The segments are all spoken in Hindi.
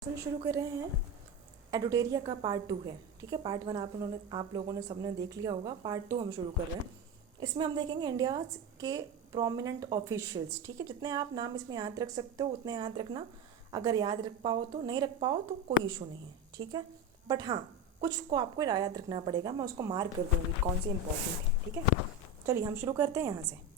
लेसन शुरू कर रहे हैं। एडुटेरिया का पार्ट 2 है। ठीक है, पार्ट 1 आप लोगों ने सबने देख लिया होगा। पार्ट 2 हम शुरू कर रहे हैं। इसमें हम देखेंगे इंडिया के प्रोमिनेंट ऑफिशियल्स। ठीक है, जितने आप नाम इसमें याद रख सकते हो उतने याद रखना। अगर याद रख पाओ तो, नहीं रख पाओ तो कोई इशू नहीं है। ठीक है, बट हाँ कुछ को आपको याद रखना पड़ेगा। मैं उसको मार्क कर दूँगी कौन से इंपॉर्टेंट है। ठीक है, चलिए हम शुरू करते हैं यहाँ से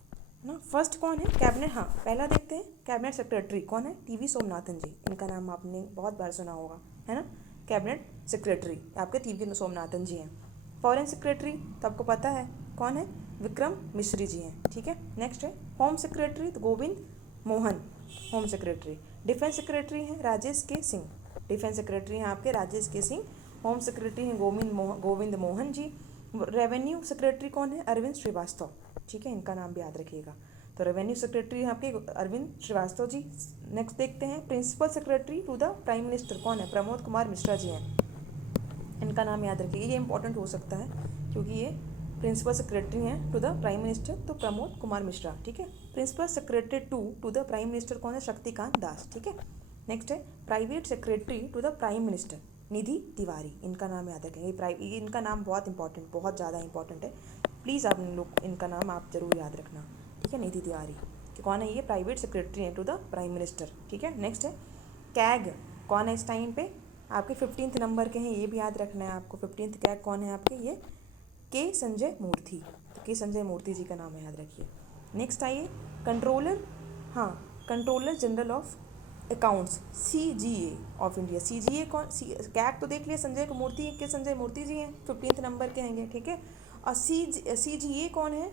ना। फर्स्ट कौन है? कैबिनेट। हाँ, पहला देखते हैं कैबिनेट सेक्रेटरी कौन है। टीवी सोमनाथन जी, इनका नाम आपने बहुत बार सुना होगा, है ना। कैबिनेट सेक्रेटरी आपके टीवी सोमनाथन जी हैं। फॉरेन सेक्रेटरी तो आपको पता है कौन है, विक्रम मिश्री जी हैं। ठीक है, नेक्स्ट है होम सेक्रेटरी तो Govind Mohan, home secretary. Defence secretary हैं राजेश के सिंह, डिफेंस सेक्रेटरी हैं आपके राजेश के सिंह। होम सेक्रेटरी हैं गोविंद मोहन जी। रेवेन्यू सेक्रेटरी कौन है? अरविंद श्रीवास्तव। ठीक है, इनका नाम भी याद रखिएगा। तो रेवेन्यू सेक्रेटरी आपके अरविंद श्रीवास्तव जी। नेक्स्ट देखते हैं principal secretary to the prime minister कौन है? प्रमोद कुमार मिश्रा जी हैं। इनका नाम याद रखिए, ये इंपॉर्टेंट हो सकता है क्योंकि ये प्रिंसिपल सेक्रेटरी हैं टू द प्राइम मिनिस्टर, तो प्रमोद कुमार मिश्रा। ठीक है, principal secretary to the prime minister कौन है? शक्तिकांत दास। ठीक है, नेक्स्ट है private secretary to the prime minister Nidhi Tiwari. इनका नाम याद रखेंगे। इनका नाम बहुत इंपॉर्टेंट, बहुत ज़्यादा इंपॉर्टेंट है। प्लीज़ आप लोग इनका नाम आप जरूर याद रखना। ठीक है, निधि तिवारी कि कौन है? ये प्राइवेट सेक्रेटरी हैं टू द प्राइम मिनिस्टर। ठीक है, नेक्स्ट है कैग कौन है इस टाइम पे? आपके 15th नंबर के हैं, ये भी याद रखना है आपको। 15th कैग कौन है आपके? ये के संजय मूर्ति। तो के संजय मूर्ति जी का नाम याद रखिए। नेक्स्ट आइए कंट्रोलर। हाँ, controller general of accounts CGA of India. CGA कौन? कैग तो देख लिया संजय मूर्ति के, संजय मूर्ति जी हैं, 15th नंबर के हैं। ठीक है, और CGA कौन है?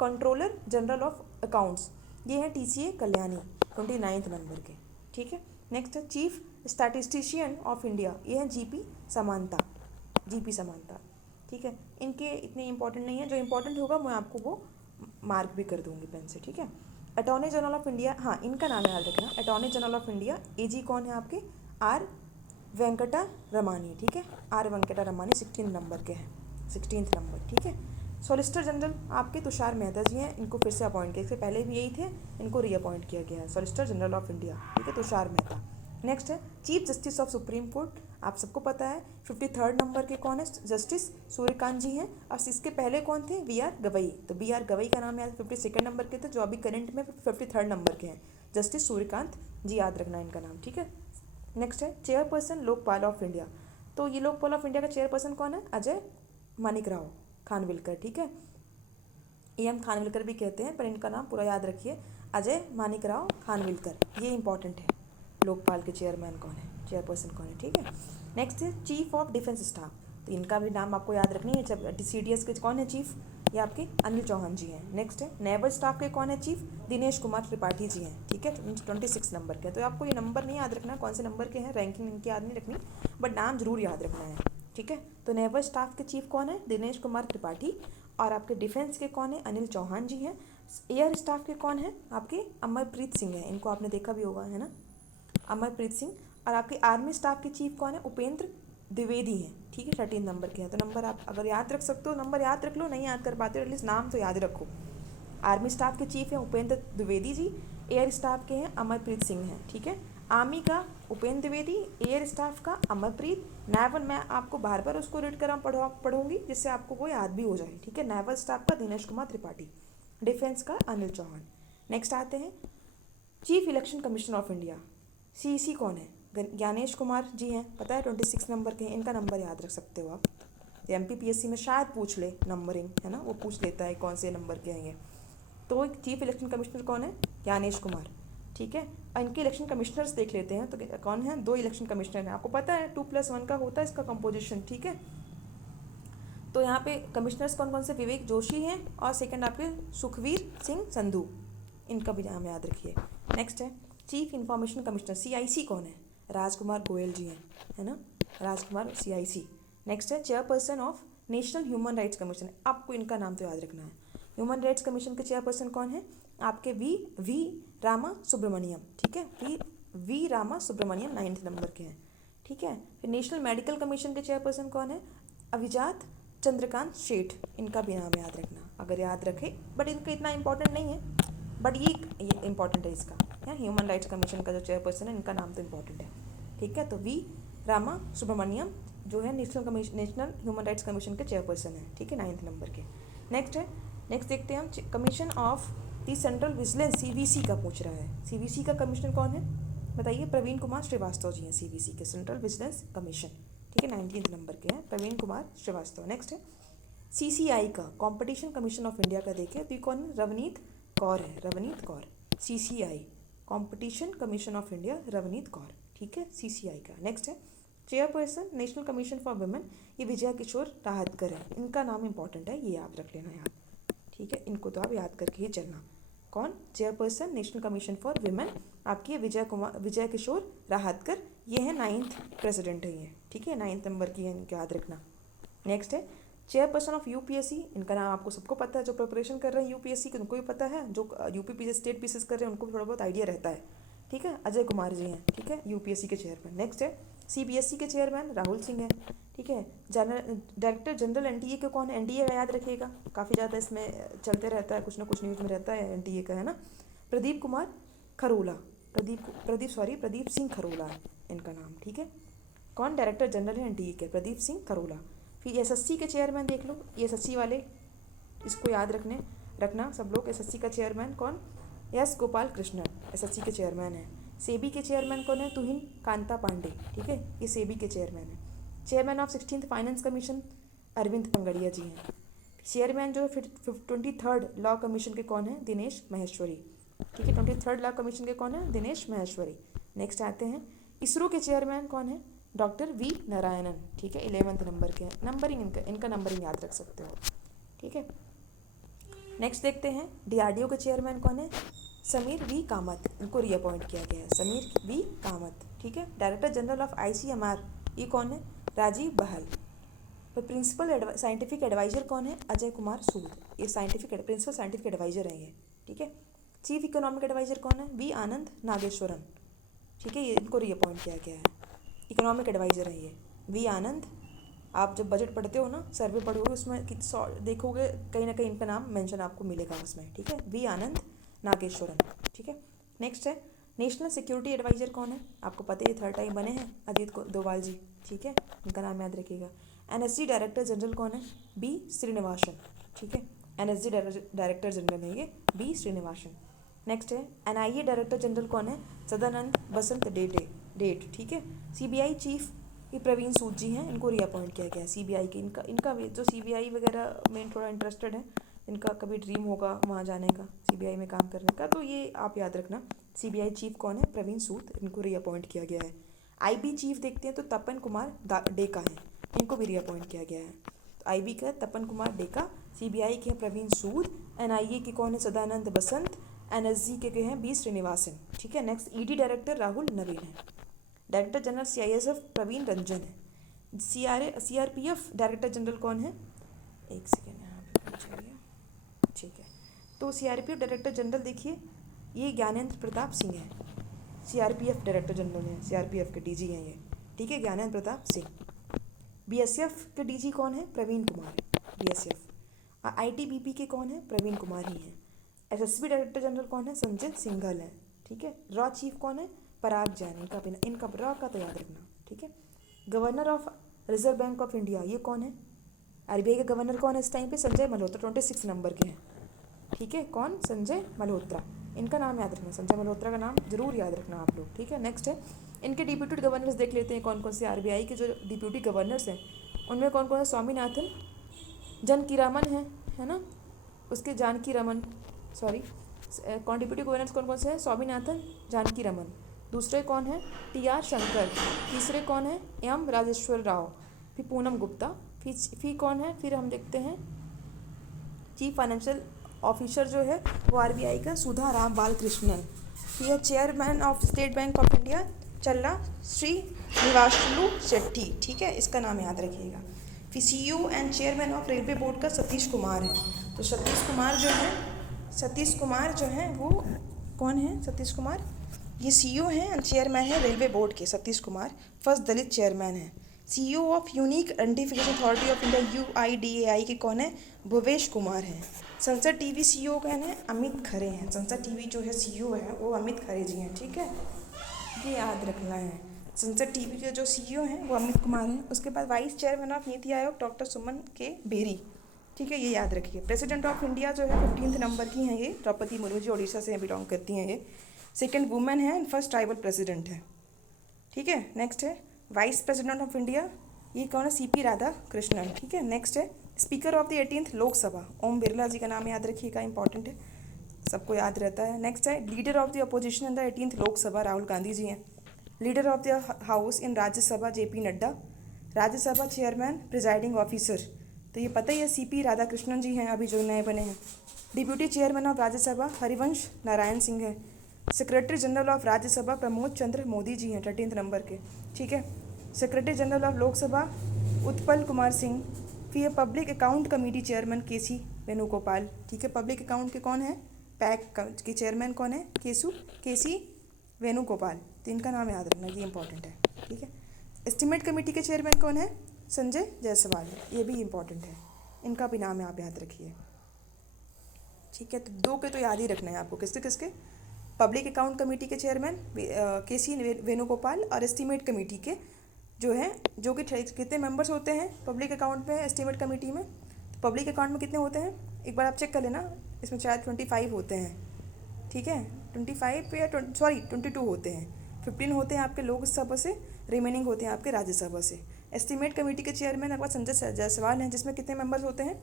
कंट्रोलर जनरल ऑफ अकाउंट्स, ये है TCA कल्याणी, 29th नंबर के। ठीक है, नेक्स्ट है चीफ स्टैटिस्टिशियन ऑफ इंडिया, ये है GP समांता। ठीक है, इनके इतने इंपॉर्टेंट नहीं है, जो इंपॉर्टेंट होगा मैं आपको वो मार्क भी कर दूंगी पेन से। ठीक है, अटॉर्नी जनरल ऑफ इंडिया, हाँ इनका नाम याद रखना। Attorney general of India AG कौन है आपके? R वेंकटा रमानी। ठीक है, R वेंकटा रमानी 16 नंबर के हैं, 16th नंबर। ठीक है, सॉलिसिटर जनरल आपके तुषार मेहता जी हैं। इनको फिर से अपॉइंट किया, इससे पहले भी यही थे, इनको रीअपॉइंट किया गया है सॉलिसिटर जनरल ऑफ इंडिया। ठीक है, तुषार मेहता। नेक्स्ट है chief justice of supreme court, आप सबको पता है 53rd नंबर के कौन है? जस्टिस सूर्यकांत जी हैं। और इसके पहले कौन थे? BR गवई। तो BR गवई का नाम याद, 52nd नंबर के थे, जो अभी करंट में 53rd नंबर के हैं। जस्टिस सूर्यकांत जी, याद रखना इनका नाम। ठीक है, नेक्स्ट है चेयरपर्सन लोकपाल ऑफ इंडिया। तो ये लोकपाल ऑफ इंडिया का चेयरपर्सन कौन है? अजय मानिकराव खानविलकर। ठीक है, AM खानविलकर भी कहते हैं, पर इनका नाम पूरा याद रखिए, अजय मानिकराव खानविलकर। ये इंपॉर्टेंट है, लोकपाल के चेयरमैन कौन है, चेयरपर्सन कौन है। ठीक है, नेक्स्ट है चीफ ऑफ डिफेंस स्टाफ, तो इनका भी नाम आपको याद रखनी है। CDS के कौन है चीफ? ये आपके अनिल चौहान जी हैं। नेक्स्ट है नेवल स्टाफ के कौन है चीफ? दिनेश कुमार त्रिपाठी जी हैं। ठीक है, 26 नंबर के। तो आपको ये नंबर नहीं याद रखना कौन से नंबर के हैं, रैंकिंग इनकी याद नहीं रखनी, बट नाम जरूर याद रखना है। ठीक है, तो नेवल स्टाफ के चीफ कौन है? दिनेश कुमार त्रिपाठी। और आपके डिफेंस के कौन है? अनिल चौहान जी हैं। एयर स्टाफ के कौन है? आपके अमरप्रीत सिंह हैं, इनको आपने देखा भी होगा, है ना, अमरप्रीत सिंह। और आपके आर्मी स्टाफ के चीफ कौन है? उपेंद्र द्विवेदी हैं। ठीक है, 13 नंबर के हैं। तो नंबर आप अगर याद रख सकते हो नंबर याद रख लो, नहीं याद कर पाते हो एटलीस्ट नाम तो याद रखो। आर्मी स्टाफ के चीफ हैं उपेंद्र द्विवेदी जी। एयर स्टाफ के हैं अमरप्रीत सिंह हैं। ठीक है, आर्मी का उपेंद्र द्विवेदी, एयर स्टाफ का अमरप्रीत, नेवल मैं आपको बार बार उसको रीड करा पढ़ूंगी जिससे आपको वो याद भी हो जाए। ठीक है, नेवल स्टाफ का दिनेश कुमार त्रिपाठी, डिफेंस का अनिल चौहान। नेक्स्ट आते हैं chief election commission of India, CEC कौन है? ज्ञानेश कुमार जी हैं, पता है 26 नंबर के हैं। इनका नंबर याद रख सकते हो आप, तो MPPSC में शायद पूछ ले, नंबरिंग है ना, वो पूछ लेता है कौन से नंबर के हैं ये। तो चीफ इलेक्शन कमिश्नर कौन है? ज्ञानेश कुमार। ठीक है, और इनके इलेक्शन कमिश्नर्स देख लेते हैं, तो कौन है? 2 इलेक्शन कमिश्नर हैं, आपको पता है 2+1 का होता है इसका कंपोजिशन। ठीक है, तो यहाँ पे कमिश्नर्स कौन कौन से? विवेक जोशी हैं, और सेकंड आपके सुखवीर सिंह संधू, इनका भी नाम याद रखिए। नेक्स्ट है चीफ इंफॉर्मेशन कमिश्नर CIC कौन है? राजकुमार गोयल जी हैं, है ना, राजकुमार CIC। नेक्स्ट है chairperson of national human rights commission, आपको इनका नाम तो याद रखना है। ह्यूमन राइट्स कमीशन के चेयरपर्सन कौन है? आपके V रामा सुब्रमण्यम। ठीक है, V Rama Subramaniam 9th number के हैं। ठीक है, फिर नेशनल मेडिकल कमीशन के चेयरपर्सन कौन है? अभिजात चंद्रकांत शेठ, इनका भी नाम याद रखना अगर याद रखे, बट इनका इतना इंपॉर्टेंट नहीं है, बट ये इंपॉर्टेंट है इसका। ह्यूमन राइट्स कमीशन का जो चेयरपर्सन है, इनका नाम तो इंपॉर्टेंट है। ठीक है। तो वी रामा सुब्रमण्यम जो है नेशनल ह्यूमन राइट्स कमीशन के चेयरपर्सन है, ठीक है, 9th नंबर के। नेक्स्ट देखते हैं हम commission of the central vigilance, CVC का पूछ रहा है। सीवीसी का कमिश्नर कौन है बताइए? प्रवीण कुमार श्रीवास्तव जी हैं सीवीसी के, सेंट्रल विजिलेंस कमीशन, ठीक है, 19th नंबर के हैं प्रवीण कुमार श्रीवास्तव। नेक्स्ट है सीसीआई का, कंपटीशन कमीशन ऑफ इंडिया का देखिए तो कौन है? रवनीत कौर है, Ravneet Kaur. CCI competition commission of India, Ravneet Kaur, ठीक है, सीसीआई का। नेक्स्ट है chairperson national commission for women, ये विजया किशोर राहतकर है। इनका नाम इंपॉर्टेंट है, ये याद रख लेना याद, ठीक है, इनको तो आप याद करके ही चलना। कौन? Chairperson national commission for women आपकी विजय किशोर राहतकर, ये है 9th प्रेसिडेंट है ये, ठीक है, 9th नंबर की है, इनको याद रखना। नेक्स्ट है चेयरपर्सन ऑफ यूपीएससी, इनका नाम आपको सबको पता है, जो प्रिपरेशन कर रहे हैं यूपीएससी के उनको भी पता है, जो यूपी स्टेट पीसीएस कर रहे हैं उनको भी थोड़ा बहुत आइडिया रहता है, ठीक है, अजय कुमार जी हैं, ठीक है, यूपीएससी के चेयरमैन। नेक्स्ट है सीबीएसई के चेयरमैन राहुल सिंह है, ठीक है। डायरेक्टर जनरल एनटीए के कौन है? एनडीए का याद रखिएगा, काफ़ी ज़्यादा इसमें चलते रहता है, कुछ ना कुछ न्यूज़ में रहता है एनटीए का, है ना। प्रदीप कुमार खरोला, प्रदीप सिंह खरोला है इनका नाम, ठीक है। कौन? डायरेक्टर जनरल है एनटीए के, प्रदीप सिंह खरोला। फिर एसएससी के चेयरमैन देख लो, ये एसएससी वाले, इसको याद रखना सब लोग। एसएससी का चेयरमैन कौन? एस गोपाल कृष्णन, एसएससी के चेयरमैन है। सेबी के चेयरमैन कौन है? तुहिन कांता पांडे, ठीक है, ये सेबी के चेयरमैन है। Chairman of 16th finance commission Arvind Panagariya ji हैं। चेयरमैन जो 23rd लॉ कमीशन के कौन है? दिनेश महेश्वरी, ठीक है, 23rd लॉ कमीशन के कौन है? दिनेश महेश्वरी। नेक्स्ट आते हैं इसरो के चेयरमैन कौन है? डॉक्टर वी नारायणन, ठीक है, 11th नंबर के हैं। नंबरिंग इनका नंबरिंग याद रख सकते हो, ठीक है। नेक्स्ट देखते हैं डीआरडीओ के चेयरमैन कौन है? समीर वी कामत, इनको रीअपॉइंट किया गया है, समीर वी कामत, ठीक है। डायरेक्टर जनरल ऑफ आईसीएमआर ये कौन है? राजीव बहल। तो प्रिंसिपल साइंटिफिक एडवाइजर कौन है? अजय कुमार सूद, ये प्रिंसिपल साइंटिफिक एडवाइजर हैं ये, ठीक है। चीफ इकोनॉमिक एडवाइजर कौन है? वी आनंद नागेश्वरन, ठीक है, ये इनको रीअपॉइंट किया गया है, इकोनॉमिक एडवाइजर है ये वी आनंद। आप जब बजट पढ़ते हो ना, सर्वे पढ़ोगे, उसमें देखोगे कहीं ना कहीं इनका नाम मेंशन आपको मिलेगा उसमें, ठीक है, वी आनंद नागेश्वरन, ठीक है। नेक्स्ट है नेशनल सिक्योरिटी एडवाइजर कौन है? आपको पता है 3rd टाइम बने हैं अजीत डोभाल जी, ठीक है, इनका नाम याद रखिएगा। एनएसजी डायरेक्टर जनरल कौन है? बी श्रीनिवासन, ठीक है, एनएसजी डायरेक्टर जनरल है ये बी श्रीनिवासन। नेक्स्ट है एनआईए डायरेक्टर जनरल कौन है? सदानंद बसंत डेट, ठीक है। सीबीआई चीफ ये प्रवीण सूद जी हैं, इनको रीअपॉइंट किया गया है सीबीआई के। इनका जो सीबीआई वगैरह में थोड़ा इंटरेस्टेड है, इनका कभी ड्रीम होगा वहाँ जाने का, सीबीआई में काम करने का, तो ये आप याद रखना। सीबीआई चीफ कौन है? प्रवीण सूद, इनको रीअपॉइंट किया गया है। आईबी चीफ देखते हैं तो तपन कुमार डेका हैं, इनको भी रीअपॉइंट किया गया है। तो आईबी का तपन कुमार डेका, सीबीआई के हैं प्रवीण सूद, एनआईए के कौन है? सदानंद बसंत, एनएसजी के हैं बी श्रीनिवासन, ठीक है। Next ED director Rahul Naveen है। Director general CISF Praveen Ranjan है। सीआरपीएफ डायरेक्टर जनरल कौन है? एक सेकेंड यहाँ पे पूछिए, ठीक है। तो सीआरपीएफ डायरेक्टर जनरल देखिए ये ज्ञानेंद्र प्रताप सिंह है, सीआरपीएफ डायरेक्टर जनरल है, सीआरपीएफ के डीजी हैं ये, ठीक है, ज्ञानेंद्र प्रताप सिंह। बीएसएफ के डीजी कौन है? प्रवीण कुमार, बीएसएफ। आईटीबीपी के कौन है? प्रवीण कुमार ही हैं। एसएसबी डायरेक्टर जनरल कौन है? संजय सिंघल है, ठीक है। रॉ चीफ कौन है? पराग जैन, इनका रॉ का तो याद रखना, ठीक है। Governor of reserve bank of India ये कौन है? आरबीआई के गवर्नर कौन है इस टाइम पे? संजय मल्होत्रा, 26 नंबर के हैं, ठीक है। कौन? संजय मल्होत्रा, इनका नाम याद रखना, संजय मल्होत्रा का नाम जरूर याद रखना आप लोग, ठीक है। नेक्स्ट है इनके डिप्यूटी गवर्नर्स देख लेते हैं कौन कौन से आरबीआई के जो डिप्यूटी गवर्नर्स हैं उनमें कौन कौन है? स्वामीनाथन जानकीरामन है ना, उसके जानकीरामन कौन डिप्यूटी गवर्नर्स कौन कौन से हैं? स्वामीनाथन जानकीरामन। दूसरे कौन है? टीआर शंकर। तीसरे कौन है? एम राजेश्वर राव। फिर पूनम गुप्ता। फिर कौन है? फिर हम देखते हैं चीफ फाइनेंशियल ऑफिसर जो है वो आरबीआई का सुधा राम बालकृष्णन। फिर chairman of state bank of India चल्ला श्री निवासलू शेट्टी, ठीक है, इसका नाम याद रखिएगा। फिर CEO and chairman of railway board का सतीश कुमार है। तो सतीश कुमार जो है वो कौन है? सतीश कुमार ये सीईओ हैं एंड चेयरमैन है रेलवे बोर्ड के, सतीश कुमार फर्स्ट दलित चेयरमैन है। CEO of unique identification authority of India UIDAI के कौन है? भुवेश कुमार हैं। संसद टीवी सीईओ कौन है? अमित खरे हैं। संसद टीवी जो है सीईओ है वो अमित खरे जी हैं, ठीक है, ये याद रखना है। संसद टीवी के जो सीईओ हैं वो अमित कुमार हैं। उसके बाद vice chairman of NITI Aayog doctor सुमन के बेरी, ठीक है, ये याद रखिए। प्रेसिडेंट ऑफ इंडिया जो है 15th नंबर की हैं ये, द्रौपदी मुर्मू जी उड़ीसा से बिलोंग करती हैं ये। सेकंड वुमेन है एंड फर्स्ट ट्राइबल प्रेसिडेंट है, ठीक है। नेक्स्ट है वाइस प्रेसिडेंट ऑफ इंडिया, ये कौन है, सीपी राधा कृष्णन, ठीक है। नेक्स्ट है speaker of the 18th Lok Sabha, Om Birla ji का नाम याद रखिएगा, इंपॉर्टेंट है, सबको याद रहता है। नेक्स्ट है leader of the opposition in the 18th Lok Sabha, Rahul Gandhi ji हैं। Leader of the house in Rajya Sabha, JP Nadda. Rajya Sabha chairman presiding officer, तो ये पता ही है सीपी राधाकृष्णन जी हैं, अभी जो नए बने हैं। Deputy chairman of Rajya Sabha Harivansh Narayan Singh है। Secretary general of Rajya Sabha Pramod Chandra Mody ji हैं 13th नंबर के, ठीक है। Secretary general of Lok Sabha Utpal Kumar Singh. फिर public account committee chairman KC Venugopal, ठीक है। पब्लिक अकाउंट के कौन है, पैक के चेयरमैन कौन है, केसी वेणुगोपाल, तो इनका नाम याद रखना, ये इंपॉर्टेंट है, ठीक है। एस्टिमेट कमेटी के चेयरमैन कौन है, संजय जायसवाल, ये भी इंपॉर्टेंट है, इनका भी नाम आप याद रखिए, ठीक है। तो दो के तो याद ही रखना है आपको, किसके किसके, पब्लिक अकाउंट कमेटी के चेयरमैन केसी वेणुगोपाल, और एस्टीमेट कमेटी के जो है, जो कि कितने मेंबर्स होते हैं पब्लिक अकाउंट में, एस्टीमेट कमेटी में, तो पब्लिक अकाउंट में कितने होते हैं, एक बार आप चेक कर लेना, इसमें शायद 25 होते हैं, ठीक है। 25 या 22 होते हैं, 15 होते हैं आपके लोकसभा से, रिमेनिंग होते हैं आपके राज्यसभा से। एस्टीमेट कमेटी के चेयरमैन आपका संजय जायसवाल हैं, जिसमें कितने मेंबर्स होते हैं,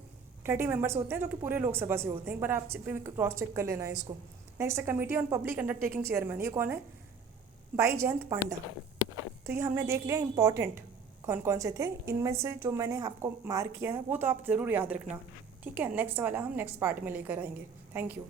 30 मेंबर्स होते हैं, जो कि पूरे लोकसभा से होते हैं, एक बार आप क्रॉस चेक कर लेना है इसको। नेक्स्ट है committee on public undertaking chairman, ये कौन है, बाई जयंत पांडा। तो ये हमने देख लिया इंपॉर्टेंट कौन कौन से थे, इनमें से जो मैंने आपको मार्क किया है वो तो आप ज़रूर याद रखना, ठीक है। नेक्स्ट वाला हम नेक्स्ट पार्ट में लेकर आएंगे। Thank you.